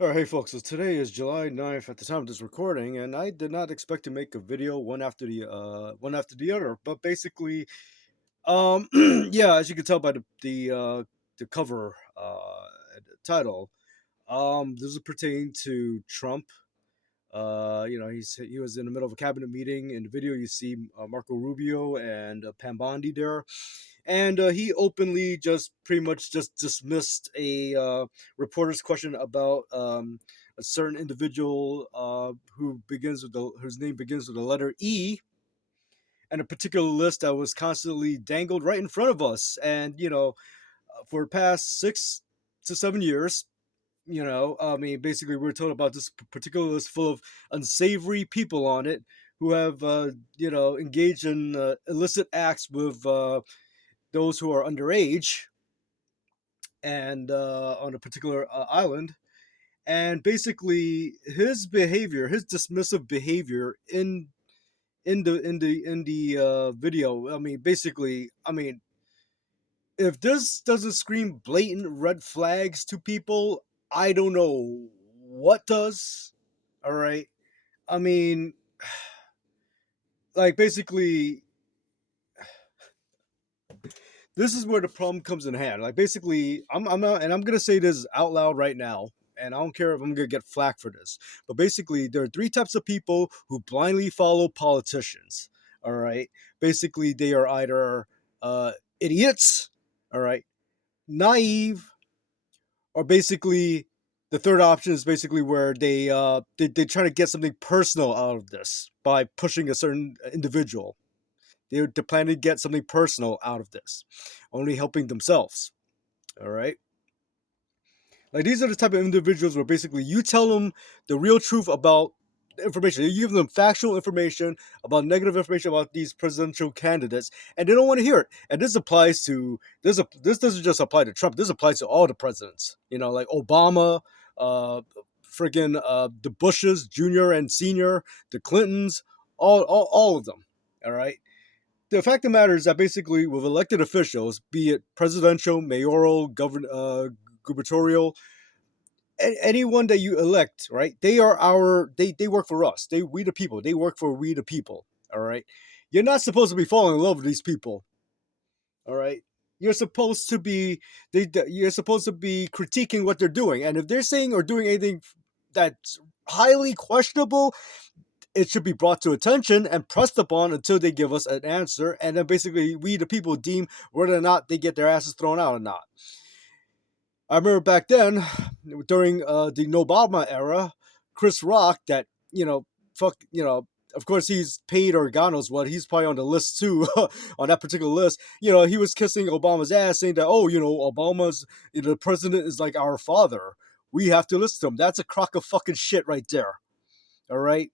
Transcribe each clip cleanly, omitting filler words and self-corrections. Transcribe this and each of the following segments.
All right, hey folks. So today is July 9th at the time of this recording, and I did not expect to make a video one after the other. But basically, yeah, as you can tell by the cover and the title, this is pertaining to Trump. He was in the middle of a cabinet meeting. In the video, you see Marco Rubio and Pam Bondi there, and he openly just pretty much just dismissed a reporter's question about a certain individual whose name begins with the letter E, and a particular list that was constantly dangled right in front of us. And for the past 6 to 7 years, I mean, basically, we're told about this particular list full of unsavory people on it who have, engaged in illicit acts with those who are underage and on a particular island. And basically, his behavior, his dismissive behavior in the video. I mean, basically, I mean, if this doesn't scream blatant red flags to people, I don't know what does. All right. I mean, like basically, this is where the problem comes in hand. Like basically, I'm not, and I'm gonna say this out loud right now, and I don't care if I'm gonna get flack for this. But basically, there are three types of people who blindly follow politicians. All right. Basically, they are either idiots. All right. Naive, or basically the third option is basically where they try to get something personal out of this by pushing a certain individual. They're planning to get something personal out of this, only helping themselves. All right. Like these are the type of individuals where basically you tell them the real truth about information. You give them factual information about negative information about these presidential candidates, and they don't want to hear it. And this applies to this doesn't just apply to Trump. This applies to all the presidents. Like Obama, uh, friggin' the Bushes, Junior and Senior, the Clintons, all of them. All right. The fact of the matter is that basically, with elected officials, be it presidential, mayoral, gubernatorial, anyone that you elect, right? They work for us. We the people. They work for we the people. All right. You're not supposed to be falling in love with these people. All right. You're supposed to be you're supposed to be critiquing what they're doing, and if they're saying or doing anything that's highly questionable, it should be brought to attention and pressed upon until they give us an answer, and then basically we the people deem whether or not they get their asses thrown out or not. I remember back then, during the No Obama era, Chris Rock, that fuck, of course he's paid or God knows what. He's probably on the list too, on that particular list. He was kissing Obama's ass, saying that, oh, Obama's the president is like our father. We have to listen to him. That's a crock of fucking shit right there. All right.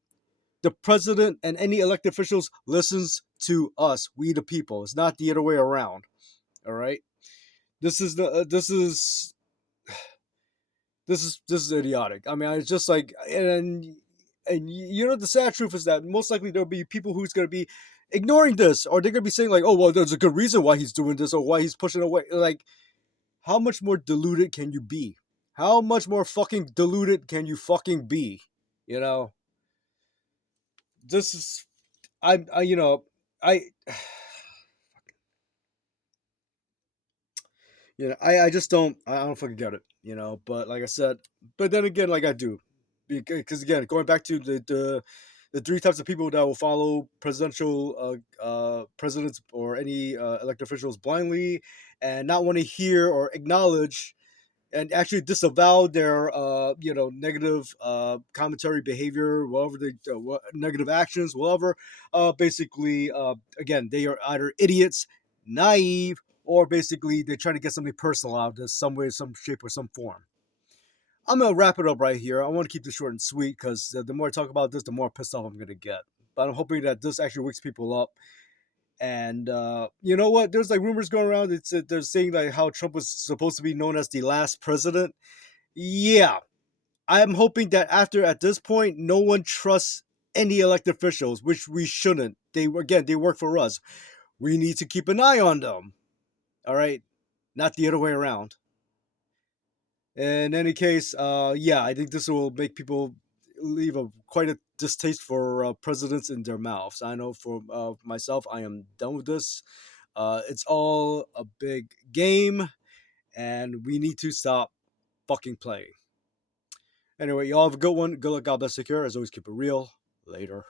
The president and any elected officials listens to us, we the people. It's not the other way around. All right. This is idiotic. I mean, it's just like, and the sad truth is that most likely there'll be people who's going to be ignoring this, or they're going to be saying like, oh well, there's a good reason why he's doing this or why he's pushing away. Like, how much more diluted can you be? How much more fucking diluted can you fucking be? You know, this is I I I just don't fucking get it. But like I said, but then again, like I do, because again, going back to the three types of people that will follow presidents or any elected officials blindly, and not want to hear or acknowledge and actually disavow their negative commentary behavior, whatever negative actions, whatever. Basically, again, they are either idiots, naive, or basically they're trying to get something personal out of this, some way, some shape, or some form. I'm gonna wrap it up right here. I want to keep this short and sweet because the more I talk about this, the more pissed off I'm gonna get. But I'm hoping that this actually wakes people up. And you know what? There's like rumors going around. They're saying like how Trump was supposed to be known as the last president. Yeah, I'm hoping that at this point, no one trusts any elected officials, which we shouldn't. They work for us. We need to keep an eye on them. All right, not the other way around. In any case, yeah, I think this will make people leave a quite a distaste for presidents in their mouths. I know for myself, I am done with this. It's all a big game, and we need to stop fucking playing. Anyway, y'all have a good one. Good luck. God bless. Take care. As always, keep it real. Later.